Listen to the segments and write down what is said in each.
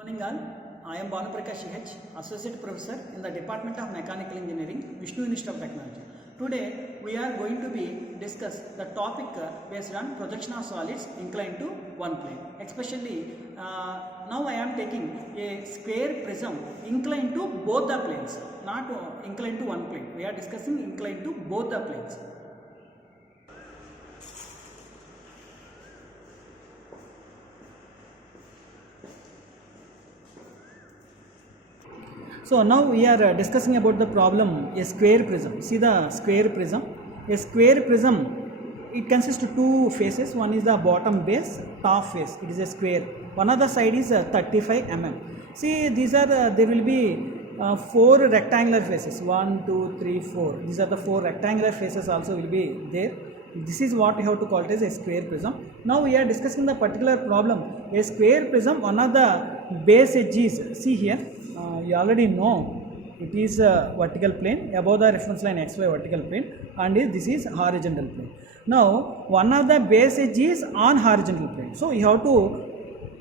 Morning all, I am Bhanuprakash H, Associate Professor in the Department of Mechanical Engineering, Vishnu Institute of Technology. Today we are going to discuss the topic based on projection of solids inclined to one plane. Especially now I am taking a square prism inclined to both the planes, not inclined to one plane. We are discussing inclined to both the planes. So now we are discussing about the problem a square prism. See the square prism. A square prism, it consists of two faces. One is the bottom base, top face. It is a square. One other side is 35 mm. See, these are there will be four rectangular faces. 1, 2, 3, 4. These are the four rectangular faces also will be there. This is what we have to call it as a square prism. Now we are discussing the particular problem. A square prism, one of the base edges. See here. You already know it is a vertical plane above the reference line xy vertical plane, and this is horizontal plane. Now one of the base edge is on horizontal plane, so you have to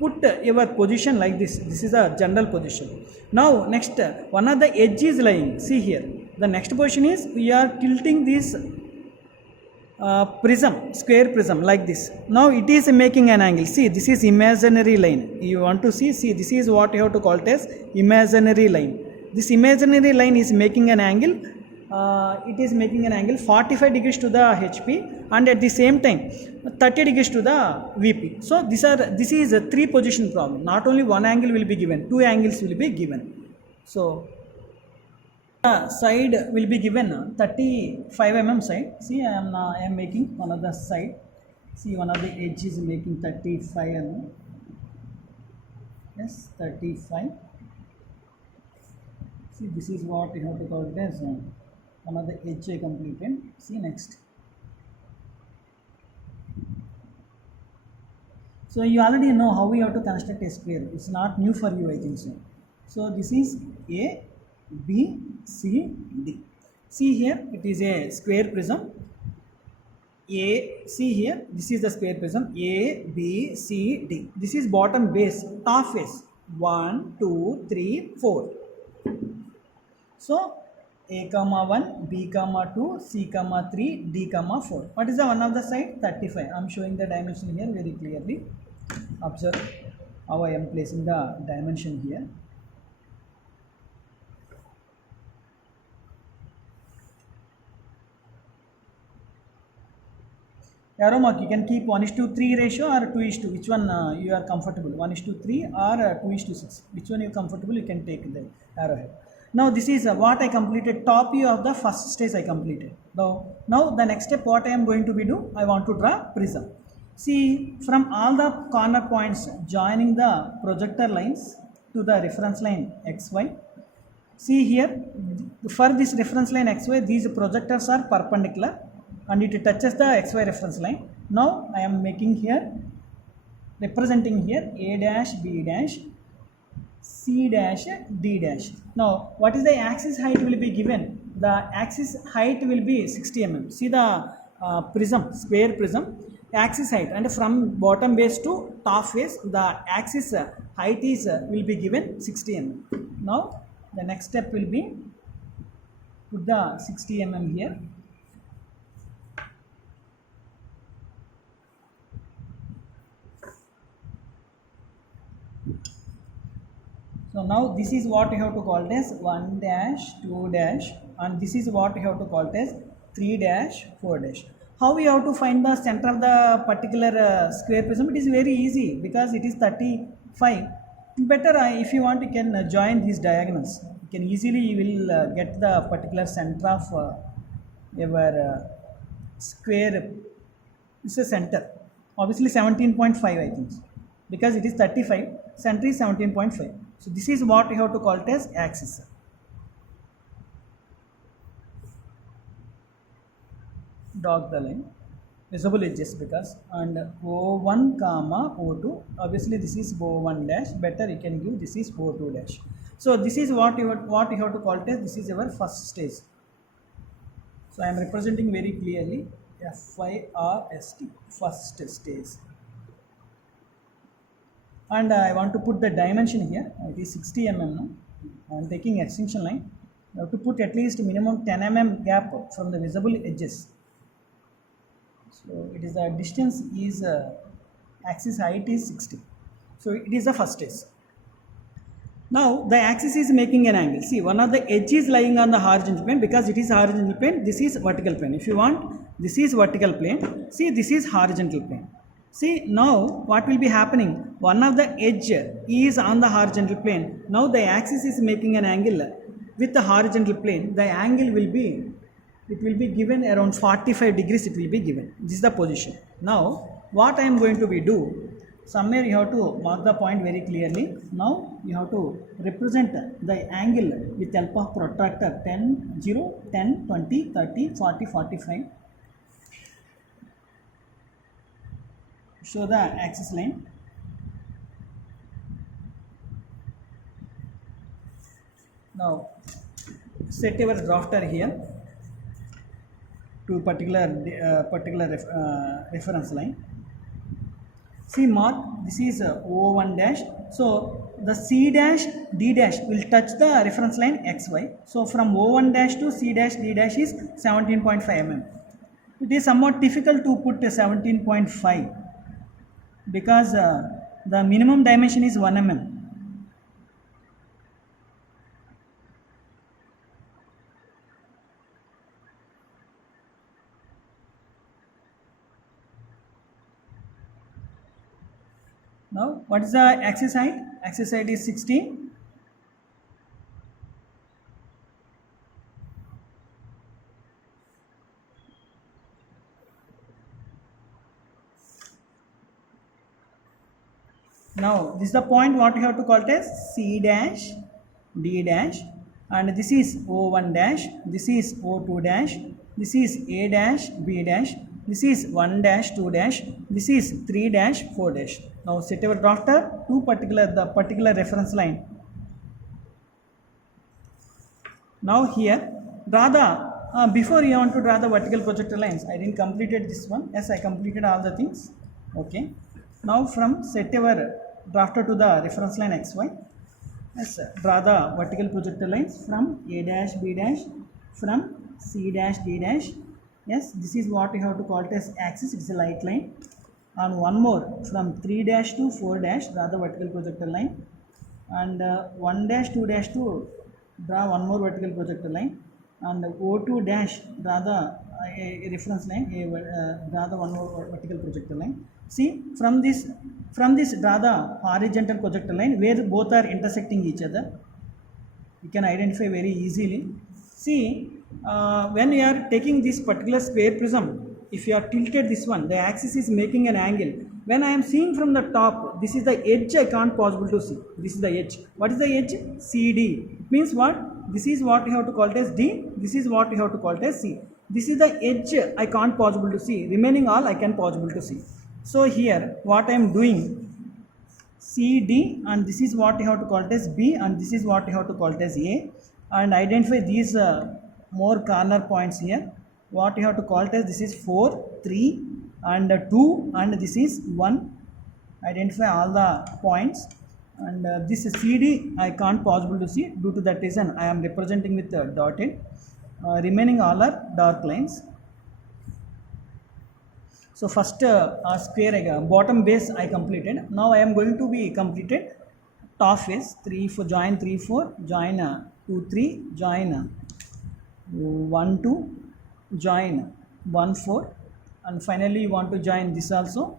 put your position like this. This is a general position. Now next one of the edge is lying. See here, the next position is we are tilting this prism, square prism like this. Now it is making an angle. See, this is imaginary line. You want to see, this is what you have to call it as imaginary line. This imaginary line is making an angle. It is making an angle 45 degrees to the HP and at the same time 30 degrees to the VP. So this is a three position problem. Not only one angle will be given, two angles will be given. So side will be given 35 mm side. See, I am making one of the side. See, one of the edge is making 35 mm. Yes, 35. See, this is what we have to call it as one of the edge I completed. See, next. So you already know how we have to construct a square. It's not new for you, I think so. So this is A, B, C, D. See here, it is a square prism. See here, this is the square prism. A, B, C, D. This is bottom base, top face. 1, 2, 3, 4. So A, 1, B, 2, C, 3, D, 4. What is the one of the side? 35. I am showing the dimension here very clearly. Observe how I am placing the dimension here. Arrow mark, you can keep 1:3 ratio or 2:2. Which one you are comfortable? 1:3 or 2:6. Which one you are comfortable? You can take the arrowhead. Now this is what I completed. Top view of the first stage I completed. Now the next step what I am going to do? I want to draw prism. See, from all the corner points joining the projector lines to the reference line XY. See here, for this reference line XY, these projectors are perpendicular and it touches the XY reference line. Now I am making here, representing here A dash, B dash, C dash, D dash. Now what is the axis height will be given? The axis height will be 60 mm. See the prism, square prism, axis height, and from bottom base to top face the axis height is will be given 60 mm. Now the next step will be put the 60 mm here. So now this is what you have to call it as 1 dash, 2 dash, and this is what you have to call it as 3 dash, 4 dash. How we have to find the center of the particular square prism? It is very easy because it is 35. Better if you want, you can join these diagonals. You can easily, you will get the particular center of your square. It's a center. Obviously 17.5 I think, because it is 35. Center is 17.5. So this is what you have to call it as axis. Dot the line, visible edges because, and O1 comma O2. Obviously this is O1 dash. Better you can give this is O2 dash. So this is what you have to call it as. This is our first stage. So I am representing very clearly FIRST, first stage. and I want to put the dimension here. It is 60 mm now. I am taking extension line. I have to put at least minimum 10 mm gap from the visible edges. So it is the distance is axis height is 60. So it is the first case. Now the axis is making an angle. See, one of the edge is lying on the horizontal plane. Because it is horizontal plane, this is vertical plane. If you want, this is vertical plane. See, this is horizontal plane. See, now what will be happening? One of the edge is on the horizontal plane. Now the axis is making an angle with the horizontal plane. The angle will be, it will be given around 45 degrees. It will be given. This is the position. Now what I am going to be do, somewhere you have to mark the point very clearly. Now you have to represent the angle with help of protractor 10, 0, 10, 20, 30, 40, 45. Show the axis line. Now set your drafter here to particular reference line. See, mark, this is O1 dash. So the C dash D dash will touch the reference line XY. So from O1 dash to C dash D dash is 17.5 mm. It is somewhat difficult to put 17.5 because the minimum dimension is 1 mm. Now what is the axis height? Axis height is 60. Now this is the point what you have to call it as C dash D dash, and this is O1 dash, this is O2 dash, this is A dash B dash, this is 1 dash 2 dash, this is 3 dash 4 dash. Now set your drafter to the particular reference line. Now here draw the before you want to draw the vertical projector lines. I didn't completed this one. Yes, I completed all the things. Okay. Now from set your drafter to the reference line XY. Yes, draw the vertical projector lines from A dash B dash, from C dash D dash. Yes, this is what you have to call it as axis. It's a light line. And one more from 3 dash to 4 dash, draw the vertical projector line. And 1 dash 2 dash to draw one more vertical projector line. And O2 dash, draw the reference line, draw the one more vertical projector line. See, from this draw the horizontal projector line where both are intersecting each other. You can identify very easily. See, when you are taking this particular square prism, if you are tilted this one, the axis is making an angle. When I am seeing from the top, this is the edge I can't possible to see. This is the edge. What is the edge? CD. Means what? This is what you have to call it as D. This is what you have to call it as C. This is the edge I can't possible to see. Remaining all I can possible to see. So here what I am doing, CD, and this is what you have to call it as B, and this is what you have to call it as A, and identify these more corner points here. What you have to call it as, this is 4, 3 and 2, and this is 1. Identify all the points, and this is CD I can't possible to see. Due to that reason I am representing with dotted. Remaining all are dark lines. So first square bottom base I completed. Now I am going to be completed top face. 3 4, join 3 4, join 2 3, join 1 2, join 1 4, and finally you want to join this also,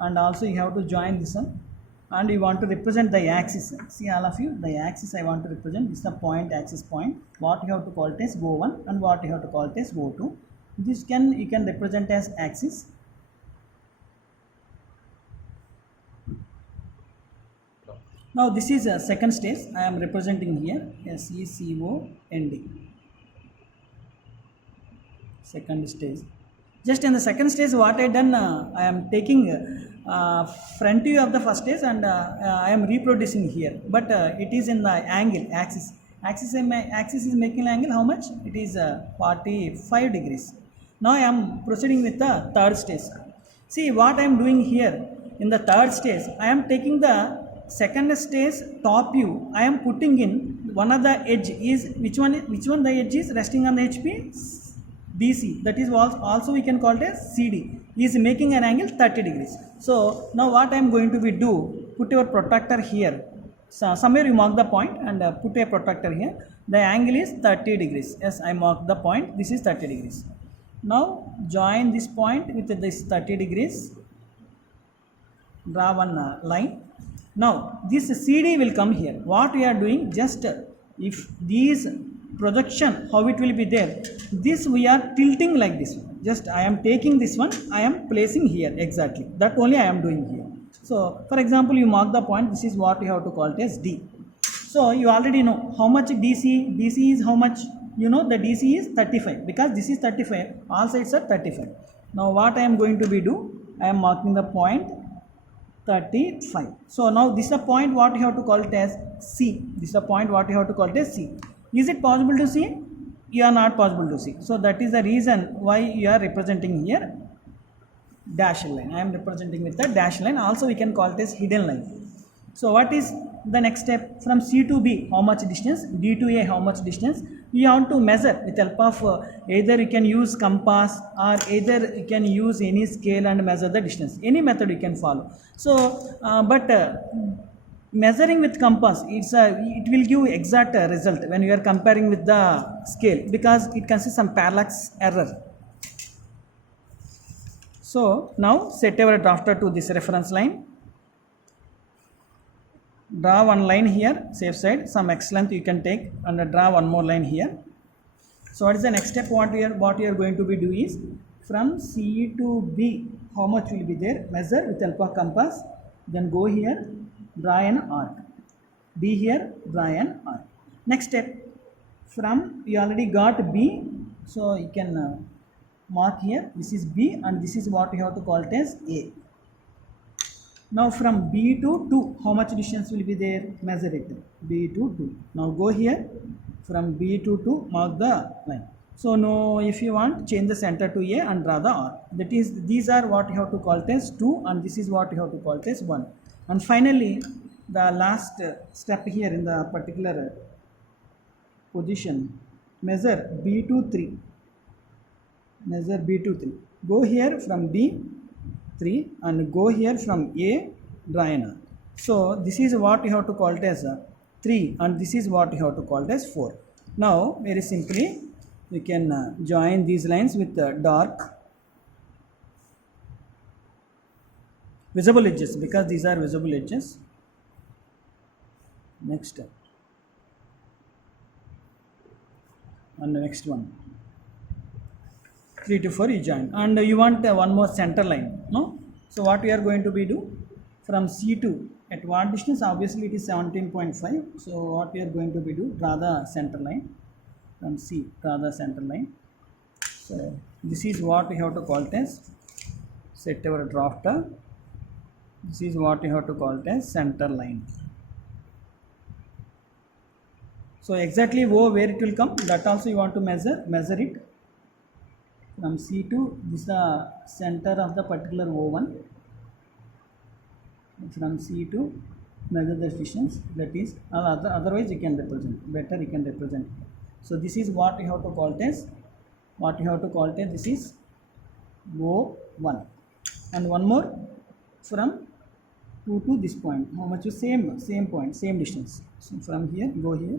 and also you have to join this one, and you want to represent the axis. See, all of you, the axis I want to represent. This is the point, axis point. What you have to call it as O1 and what you have to call it as O2. This you can represent as axis. Now this is a second stage I am representing here, SECOND. Second stage. Just in the second stage what I done, I am taking front view of the first stage, and I am reproducing here, but it is in the angle, axis. Axis is making angle how much? It is 45 degrees. Now I am proceeding with the third stage. See what I am doing here. in the third stage, I am taking the second stage top view. I am putting in one of the edge is which one the edge is resting on the HP? BC. That is also we can call it as CD. Is making an angle 30 degrees. So now what I am going to be do, put your protractor here. So somewhere you mark the point and put a protractor here. The angle is 30 degrees. Yes, I mark the point. This is 30 degrees. Now join this point with this 30 degrees. Draw one line. Now this CD will come here. What we are doing, just if these projection, how it will be there, this we are tilting like this one. Just I am taking this one, I am placing here exactly. That only I am doing here. So for example, you mark the point. This is what you have to call it as D. So you already know how much DC. DC is how much? You know the DC is 35 because this is 35. All sides are 35. Now what I am going to be do? I am marking the point 35. So now this is the point what you have to call it as C. This is the point what you have to call it as C. Is it possible to see? You are not possible to see. So that is the reason why you are representing here dashed line. I am representing with the dashed line. Also we can call it as hidden line. So what is the next step? From C to B, how much distance? D to A, how much distance? You have to measure with help of either you can use compass or either you can use any scale and measure the distance. Any method you can follow. So measuring with compass, it will give exact result when you are comparing with the scale because it consists some parallax error. So now set your drafter to this reference line. Draw one line here, safe side, some X length you can take and draw one more line here. So what is the next step? What you are going to be do is from C to B, how much will be there? Measure with help of compass. Then go here, draw an arc. B here, draw an arc. Next step, from you already got B, so you can mark here. This is B and this is what you have to call it as A. Now from B to 2, how much distance will be there? Measure it. B to 2. Now go here. From B to 2, mark the line. So now if you want, change the center to A and draw the arc. That is, these are what you have to call it as 2 and this is what you have to call it as 1. And finally, the last step here in the particular position, measure B to 3. Measure B to 3. Go here from B 3 and go here from A, draw an arc. So this is what you have to call it as 3 and this is what you have to call it as 4. Now very simply you can join these lines with dark visible edges because these are visible edges. Next step and the next one. 3 to 4 you join and you want one more center line, no? So what we are going to be do from C to at what distance? Obviously it is 17.5. So what we are going to be do, draw the center line from C, draw the center line. So this is what we have to call it as set our drafter. This is what you have to call it as center line. So exactly where it will come, that also you want to measure it. From C to this is the center of the particular O1. From C to measure the distance, that is otherwise you can represent, better you can represent. So this is what you have to call it as, this is O1. And one more from 2 to this point, how much is same point, same distance. So from here, go here,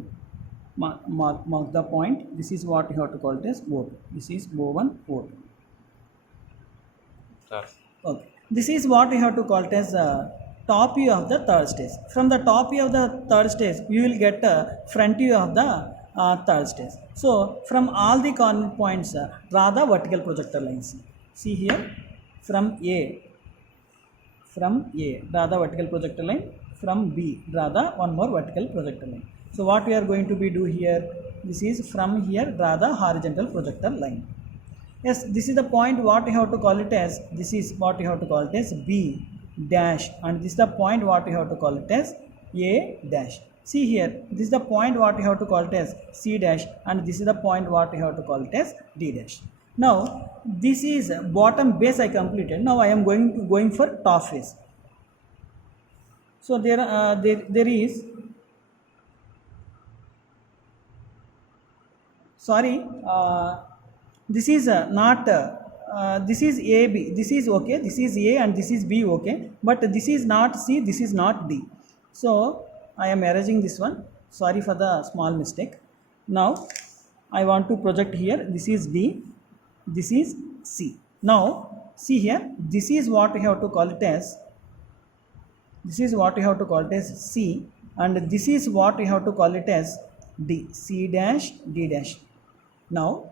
mark the point. This is what you have to call it as O2. This is O1, O2. Okay. This is what you have to call it as top view of the third stage. From the top view of the third stage, you will get a front view of the third stage. So from all the corner points, draw the vertical projector lines. See here, from A, draw the vertical projector line. From B, draw the one more vertical projector line. So what we are going to be do here, this is from here, draw the horizontal projector line. Yes, this is the point what you have to call it as, this is what you have to call it as B dash, and this is the point what you have to call it as A dash. See here, this is the point what you have to call it as C dash, and this is the point what you have to call it as D dash. Now this is bottom base I completed. Now I am going for top face. So there is, sorry, this is not this is A B, this is okay, this is A and this is B, okay, but this is not C, this is not D. So I am erasing this one, sorry for the small mistake. Now I want to project here, this is D, this is C. Now see here, this is what we have to call it as, this is what we have to call it as C, and this is what we have to call it as D, C dash D dash. Now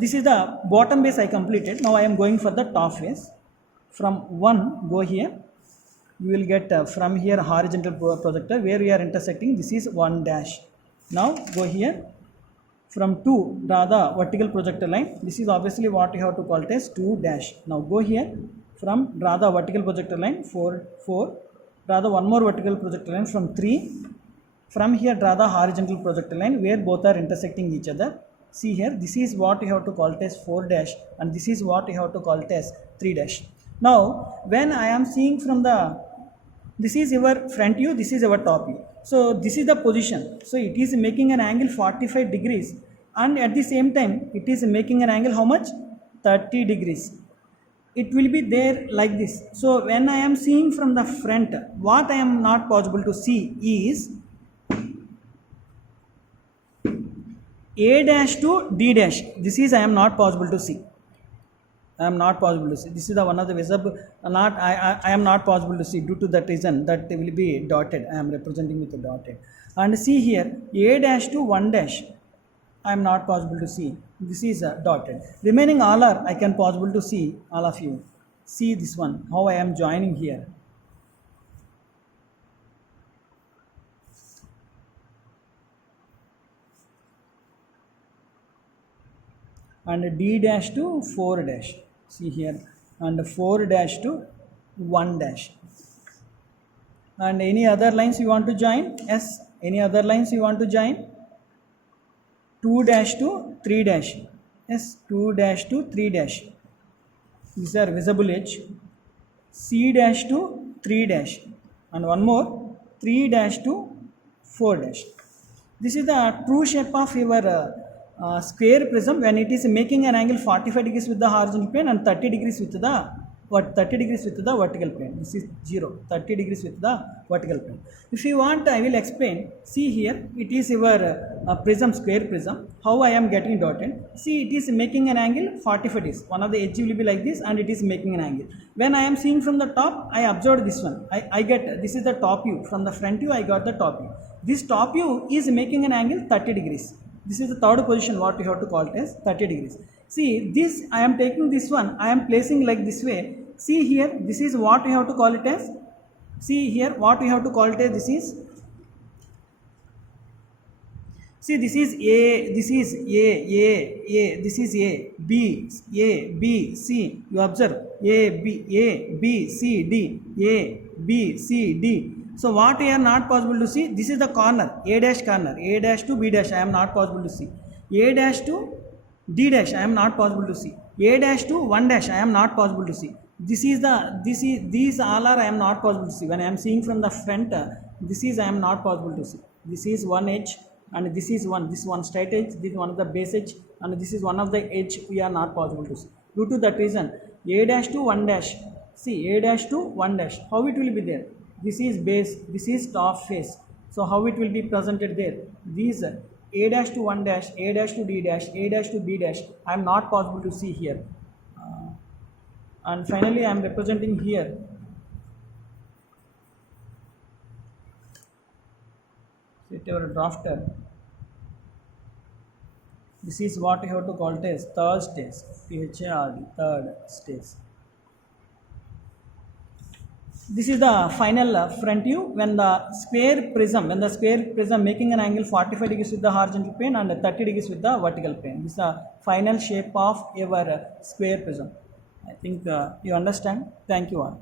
this is the bottom base I completed. Now I am going for the top face. From 1 go here, you will get from here horizontal projector where we are intersecting, this is 1 dash. Now go here, from 2 draw the vertical projector line, this is obviously what you have to call it as 2 dash. Now go here, from draw the vertical projector line 4, draw the one more vertical projector line from 3, from here draw the horizontal projector line where both are intersecting each other. See here, this is what you have to call it as 4 dash and this is what you have to call it as 3 dash. Now when I am seeing from the, this is your front view, this is our top view. So this is the position. So it is making an angle 45 degrees and at the same time it is making an angle how much? 30 degrees. It will be there like this. So when I am seeing from the front, what I am not possible to see is A dash to D dash. This is I am not possible to see. I am not possible to see. This is the one of the visible. I am not possible to see due to that reason that will be dotted. I am representing with a dotted. And see here, A dash to 1 dash. I am not possible to see. This is dotted. Remaining all are I can possible to see. All of you see this one. How I am joining here. And D dash to 4 dash, see here, and 4 dash to 1 dash. And any other lines you want to join? Yes, any other lines you want to join? 2 dash to 3 dash, yes, 2 dash to 3 dash, these are visible edge. C dash to 3 dash, and one more 3 dash to 4 dash. This is the true shape of your square prism when it is making an angle 45 degrees with the horizontal plane and 30 degrees with the vertical plane. This is 0, 30 degrees with the vertical plane. If you want, I will explain. See here, it is your prism, square prism. How I am getting dotted. See, it is making an angle 45 degrees. One of the edge will be like this and it is making an angle. When I am seeing from the top, I observed this one. I get, this is the top view. From the front view, I got the top view. This top view is making an angle 30 degrees. This is the third position what you have to call it as 30 degrees. See this, I am taking this one, I am placing like this way. See here, this is what you have to call it as. See here, what we have to call it as, this is. See this is A, this is A, this is A, B, C. You observe A, B, C, D, A, B, C, D. So what we are not possible to see, this is the corner, A dash corner, A dash to B dash I am not possible to see, A dash to D dash I am not possible to see, A dash to 1 dash I am not possible to see. These all are I am not possible to see. When I am seeing from the front, this is I am not possible to see. This is one edge and this is one straight edge, this is one of the base edge and this is one of the edge we are not possible to see. Due to that reason, A dash to 1 dash, see A dash to 1 dash, how it will be there? This is base, this is top face. So how it will be presented there? These A dash to 1 dash, A dash to D dash, A dash to B dash, I am not possible to see here. And finally I am representing here. Set your drafter. This is what you have to call it as third stage, THARD, third stage. This is the final front view when the square prism making an angle 45 degrees with the horizontal plane and 30 degrees with the vertical plane. This is the final shape of your square prism. I think you understand. Thank you all.